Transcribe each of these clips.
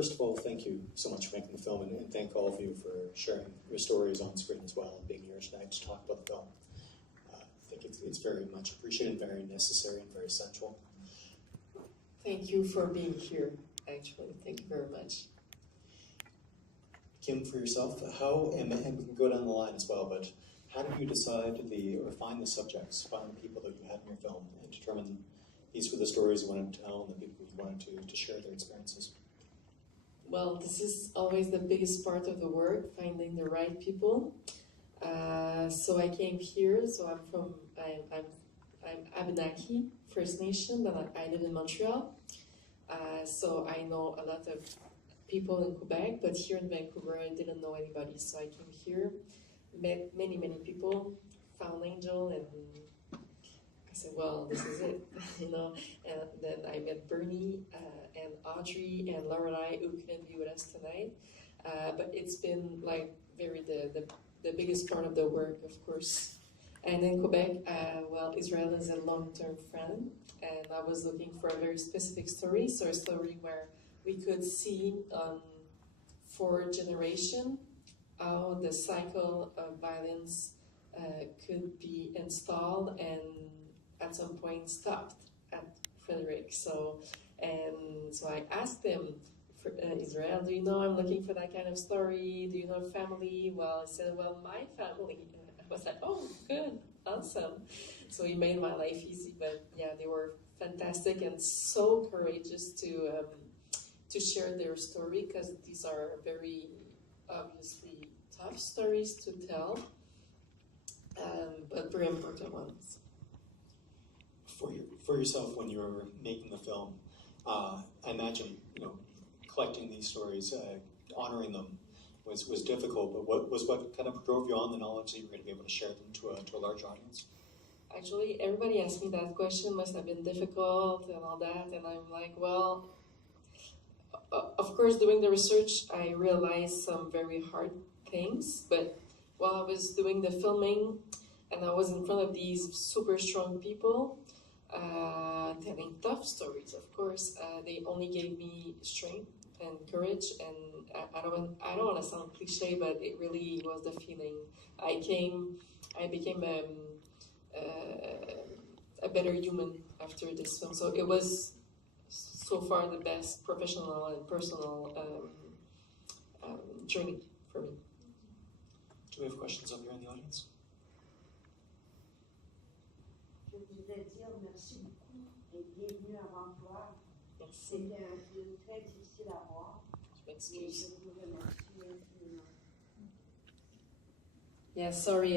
first of all, thank you so much for making the film, and thank all of you for sharing your stories on screen as well, and being here tonight to talk about the film. I think it's very much appreciated, very necessary, and very essential. Thank you for being here, actually. Thank you very much. Kim, for yourself, how, and we can go down the line as well, but how did you decide or find the subjects, find the people that you had in your film, and determine these were the stories you wanted to tell and the people you wanted to share their experiences? Well, this is always the biggest part of the work, finding the right people. So I came here, so I'm Abenaki, First Nation, but I live in Montreal. So I know a lot of people in Quebec, but here in Vancouver, I didn't know anybody. So I came here, met many people, found Angel, and I said, well, this is it, you know. And then I met Bernie and Audrey and Lorelei, who couldn't be with us tonight. But it's been like the biggest part of the work, of course. And in Quebec, well, Israel is a long-term friend, and I was looking for a very specific story, so a story where we could see 4 generations how the cycle of violence could be installed and at some point stopped at Frederick. So I asked him, Israel, do you know I'm looking for that kind of story? Do you know family? Well, he said, well, my family. I was like, oh, good, awesome. So he made my life easy, but yeah, they were fantastic and so courageous to share their story, because these are very obviously tough stories to tell, but very important ones. For yourself, when you were making the film, I imagine, you know, collecting these stories, honoring them was difficult, but what kind of drove you on the knowledge that you were going to be able to share them to a large audience? Actually, everybody asked me that question, must have been difficult and all that, and I'm like, well, of course, doing the research, I realized some very hard things, but while I was doing the filming and I was in front of these super strong people, telling tough stories, of course, they only gave me strength and courage, and I don't want to sound cliche, but it really was the feeling. I became a better human after this film, so it was so far the best professional and personal journey for me. Do we have questions up here in the audience? Je voudrais dire merci beaucoup et bienvenue à Vancouver. Merci. C'était un film très difficile à voir. Je m'excuse. Je vous remercie infiniment. Yeah, sorry,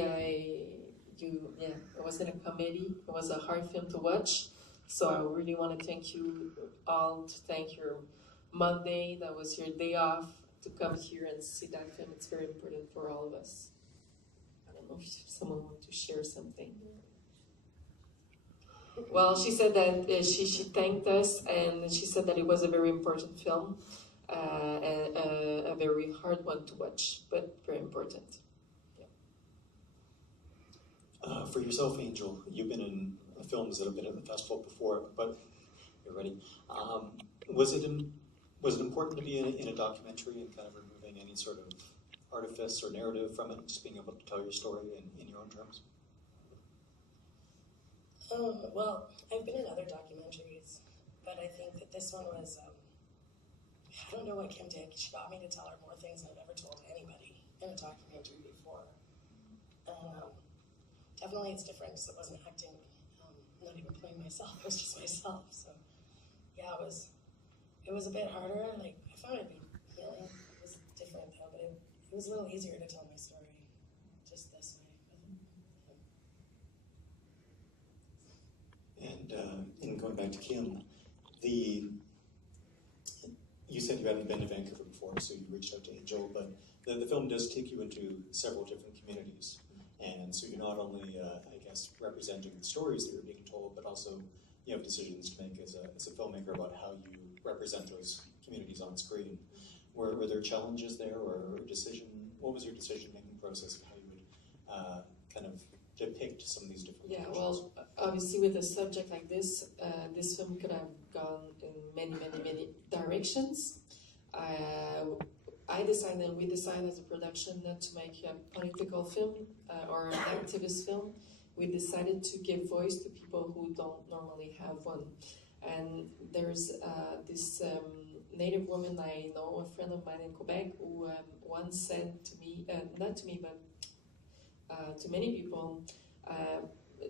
it wasn't a comedy. It was a hard film to watch. So I really want to thank you all, to thank your Monday, that was your day off, to come here and see that film. It's very important for all of us. I don't know if someone wants to share something. Well, she said that she thanked us, and she said that it was a very important film, and a very hard one to watch, but very important. Yeah. For yourself, Angel, you've been in films that have been at the festival before, but you're ready. Was it important to be in a documentary and kind of removing any sort of artifice or narrative from it, just being able to tell your story in your own terms? Well, I've been in other documentaries, but I think that this one was, I don't know what Kim did. She got me to tell her more things than I've ever told anybody in a documentary before. Definitely it's different because it wasn't acting. Not even playing myself, it was just myself. So yeah, it was a bit harder. Like, I found it healing. It was different though, but it was a little easier to tell my story just this way. And going back to Kim, you said you haven't been to Vancouver before, so you reached out to Angel, but the film does take you into several different communities. And so you're not only, I guess, representing the stories that you're being told, but also you have decisions to make as a filmmaker about how you represent those communities on screen. Were there challenges there, or what was your decision-making process of how you would kind of depict some of these different Yeah, cultures? well, obviously with a subject like this, this film could have gone in many directions. we decided as a production not to make a political film or an activist film. We decided to give voice to people who don't normally have one. And there's this Native woman I know, a friend of mine in Quebec, who once said to me, not to me, but to many people,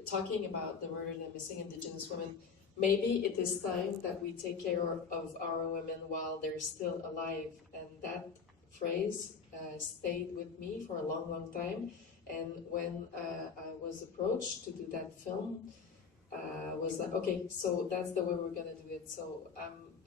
talking about the murdered and missing Indigenous women, maybe it is time that we take care of our women while they're still alive. And that phrase stayed with me for a long, long time. And when I was approached to do that film, was like, okay, so that's the way we're gonna do it. So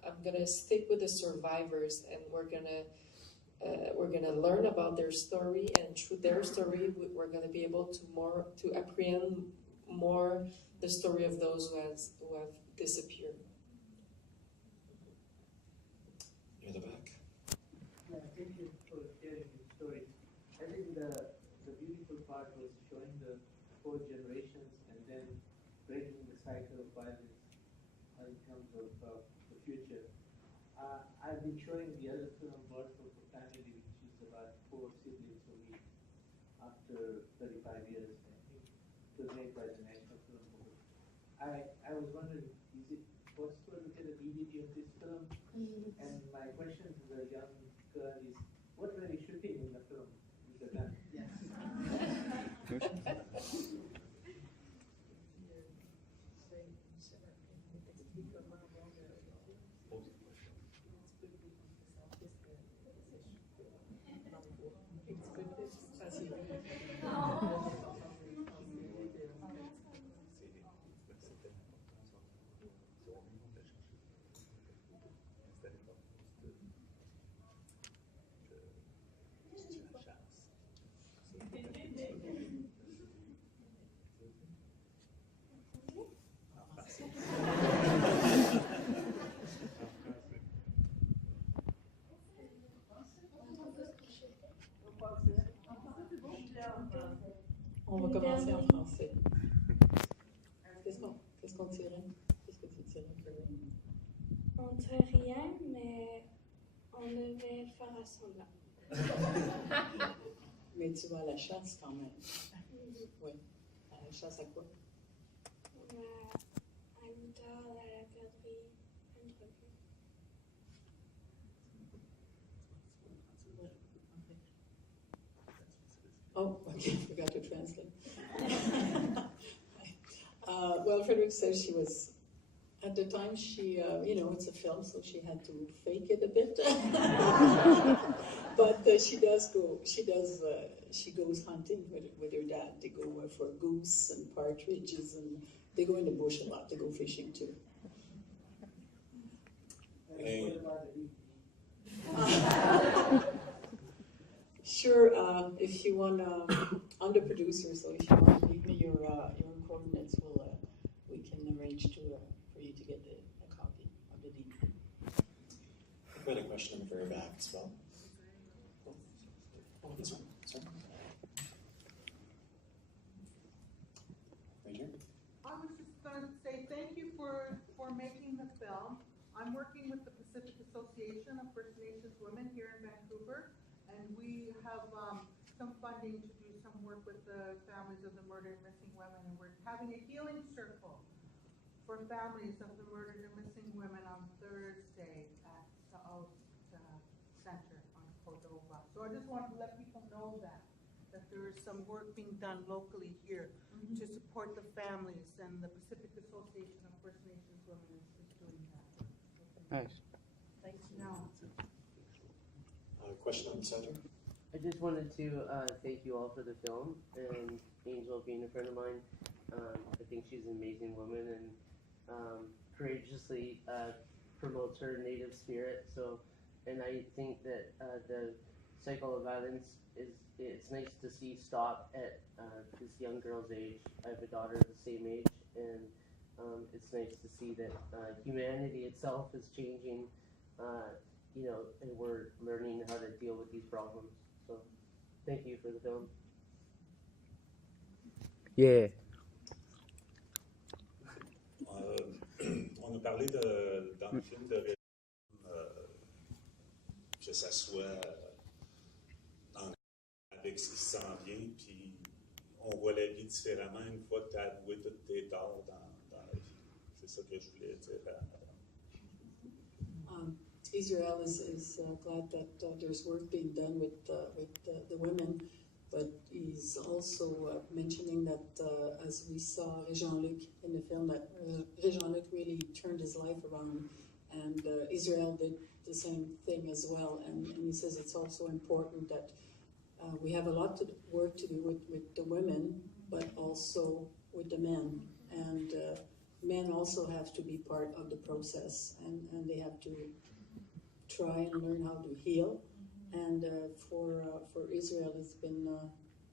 I'm gonna stick with the survivors, and we're gonna learn about their story, and through their story, we're gonna be able to apprehend more the story of those who have disappeared. Near the back. Yeah, thank you for sharing your story. I think the beautiful part was showing the 4 generations and then breaking the cycle of violence in terms of the future. I've been showing the other film, Birth of a Family, which is about 4 siblings who meet after 35 years. I think it was made by the National Film Board. I was wondering, is it possible to get a DVD of this film? And my question to the young girl is, what were you shooting in the film with the gun? Yes. On va commencer en français. Qu'est-ce qu'on tirait? Qu'est-ce que tu tirais? On ne tire rien, mais on devait faire à semblant. Mais tu vas à la chasse quand même. Oui. À la chasse à quoi? On va à l'auteur, à la garderie, un truc. Oh, okay, I forgot to translate. Well, Frederick says she was, at the time she, it's a film, so she had to fake it a bit. But she goes hunting with her dad. They go for goose and partridges, and they go in the bush a lot. They go fishing too. And what about the Sure, if you want, I'm the producer, so if you want to leave me your coordinates, we can arrange for you to get a copy of the DVD. We had a question in the very back as well. Oh, this one. Sorry. Right here. I was just going to say thank you for making the film. I'm working with the Pacific Association of First Nations Women here in Vancouver, and we have some funding to do some work with the families of the murdered and missing women, and we're having a healing circle for families of the murdered and missing women on Thursday at the South Center on Cordova. So I just wanted to let people know that there is some work being done locally here to support the families, and the Pacific Association of First Nations Women is doing that. Nice. Thanks now. Question on the center. I just wanted to thank you all for the film, and Angel being a friend of mine. I think she's an amazing woman and courageously promotes her native spirit. So, and I think that the cycle of violence it's nice to see stop at this young girl's age. I have a daughter of the same age, and it's nice to see that humanity itself is changing. And we're learning how to deal with these problems. So, thank you for the film. Yeah. On a parlé dans le film de ça soit avec ce qui s'en vient, puis on voit la vie différemment une fois que tu as avoué tous tes torts dans la vie. C'est ça que je voulais dire à madame. Israel is glad that there's work being done with the women, but he's also mentioning that as we saw Jean-Luc in the film, that Jean-Luc really turned his life around, and Israel did the same thing as well. And he says it's also important that we have a lot of work to do with the women, but also with the men. And men also have to be part of the process, and they have to try and learn how to heal. And for Israel, it's been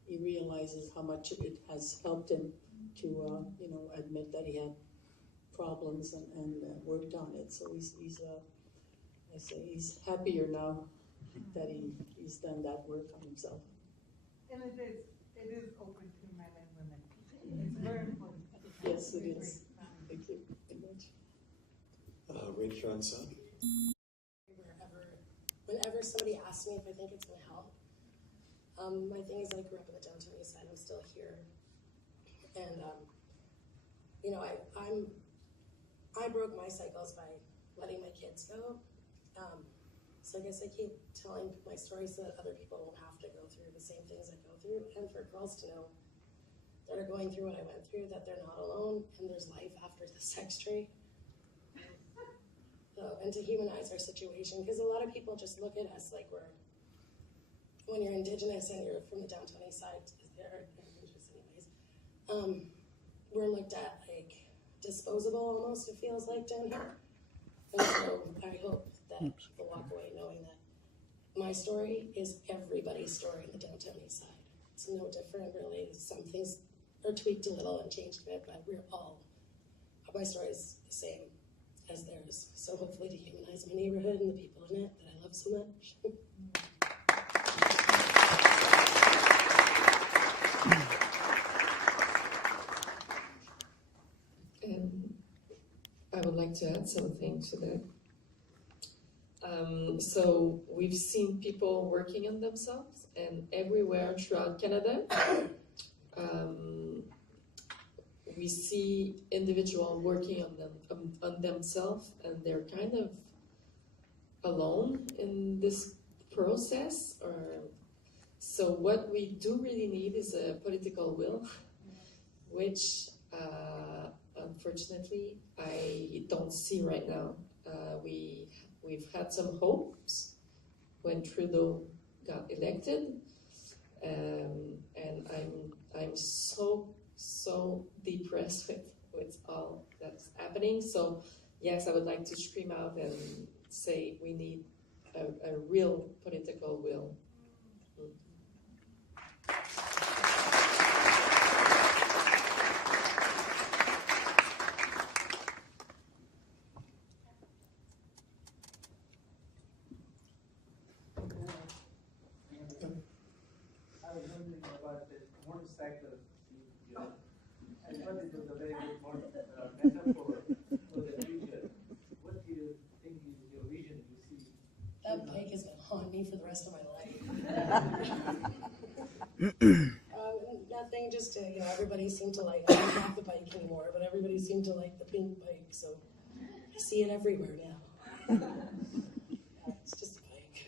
he realizes how much it has helped him to admit that he had problems and worked on it. So he's happier now that he's done that work on himself. And it is open to men and women. It's very important. Yes, it is. Thank you very much. Right here on side. Whenever somebody asks me if I think it's going to help, my thing is I grew up in the downtown east side. I'm still here, and I broke my cycles by letting my kids go. So I guess I keep telling my story so that other people won't have to go through the same things I go through, and for girls to know that are going through what I went through, that they're not alone, and there's life after the sex trade. And to humanize our situation, because a lot of people just look at us like when you're Indigenous and you're from the downtown east side, they're Indigenous anyways, we're looked at like disposable almost, it feels like down here. And so I hope that people walk away knowing that my story is everybody's story in the downtown east side. It's no different really. Some things are tweaked a little and changed a bit, but my story is the same as theirs. So hopefully to humanize my neighborhood and the people in it that I love so much. And I would like to add something to that. So we've seen people working on themselves, and everywhere throughout Canada, we see individuals working on themselves, and they're kind of alone in this process. So what we do really need is a political will, which unfortunately I don't see right now. We've had some hopes when Trudeau got elected, and I'm so depressed with all that's happening. So yes, I would like to scream out and say we need a real political will. I was wondering about the motorcycle. I thought it was a very good metaphor for the future. What do you think is your vision you see? That bike is going to haunt me for the rest of my life. Nothing, just everybody seemed to like, I don't have the bike anymore, but everybody seemed to like the pink bike, so I see it everywhere now. It's just a bike.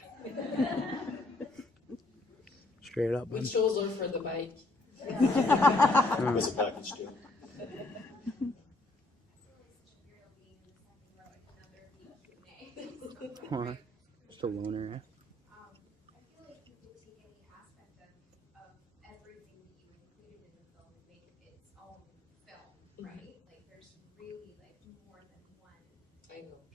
Straight up. We chose her for the bike. It was a package deal. Just a loner, eh? I feel like you could take any aspect of everything that you included in the film and make it its own film, right? Like there's really like more than one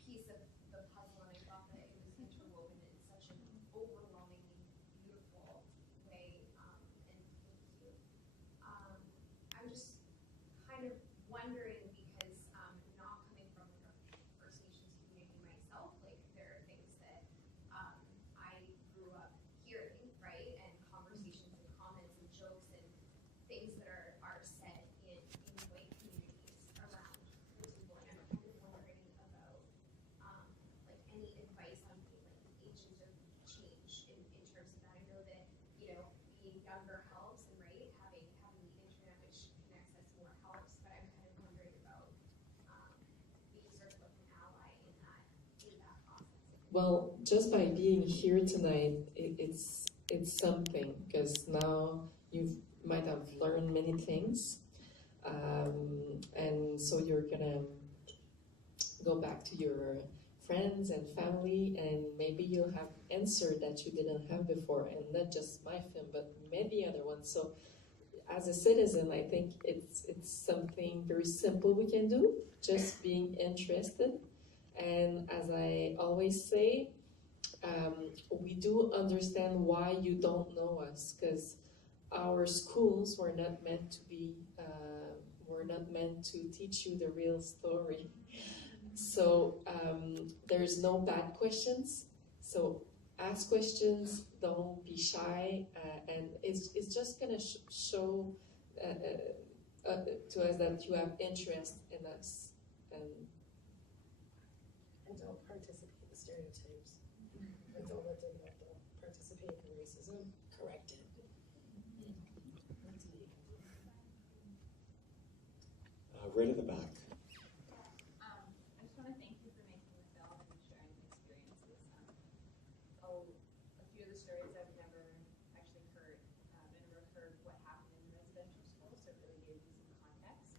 piece of the puzzle, and I thought that it was interwoven in such an overwhelmingly beautiful way. And thank you. I'm just younger helps, and right, having the internet which connects us more helps. But I'm kind of wondering about being sort of like an ally in that process. Well, just by being here tonight, it's something, because now you might have learned many things, and so you're gonna go back to your friends and family, and maybe you'll have answer that you didn't have before, and not just my film, but many other ones. So as a citizen, I think it's something very simple we can do, just being interested. And as I always say, we do understand why you don't know us, because our schools were not meant to be, were not meant to teach you the real story. So there's no bad questions. So ask questions, don't be shy, and it's just gonna show to us that you have interest in us. And don't participate in stereotypes. And don't let them participate in racism. Correct it. Right at the back. I just want to thank you for making the film and sharing the experiences. A few of the stories I've never actually heard, and never heard what happened in residential school, so it really gave me some context.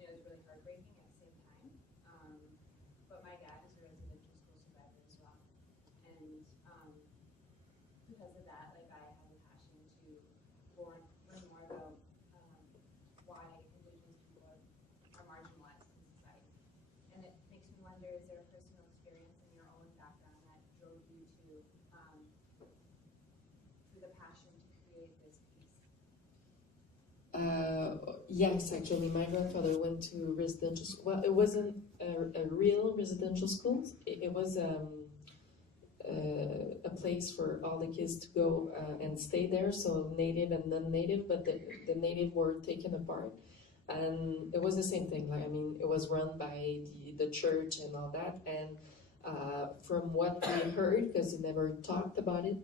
And it was really heartbreaking at the same time. But my dad is a residential school survivor as well, and because of that, like I have a passion to learn more about why Indigenous people are marginalized in society. And it makes me wonder, is there a personal experience in your own background that drove you to the passion to create this piece? Yes, actually, my grandfather went to residential school. Well, it wasn't a real residential school. It was a place for all the kids to go and stay there, so native and non-native, but the native were taken apart. And it was the same thing. Like, I mean, it was run by the church and all that. And from what we heard, because we never talked about it,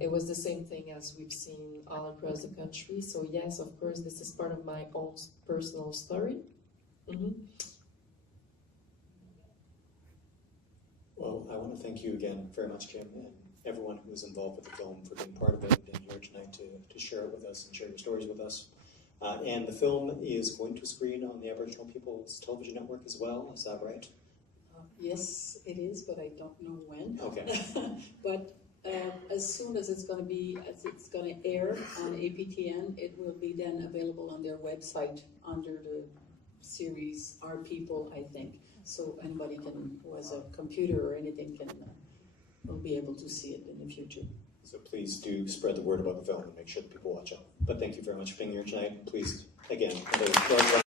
it was the same thing as we've seen all across the country. So yes, of course, this is part of my own personal story. Mm-hmm. Well, I want to thank you again very much, Kim, and everyone who was involved with the film for being part of it and here tonight to share it with us and share your stories with us. And the film is going to screen on the Aboriginal People's Television Network as well, is that right? Yes, it is, but I don't know when. Okay. But as soon as it's going to air on APTN, it will be then available on their website under the series Our People, I think. So anybody who has a computer or anything will be able to see it in the future. So please do spread the word about the film and make sure that people watch it. But thank you very much for being here tonight. Please, again,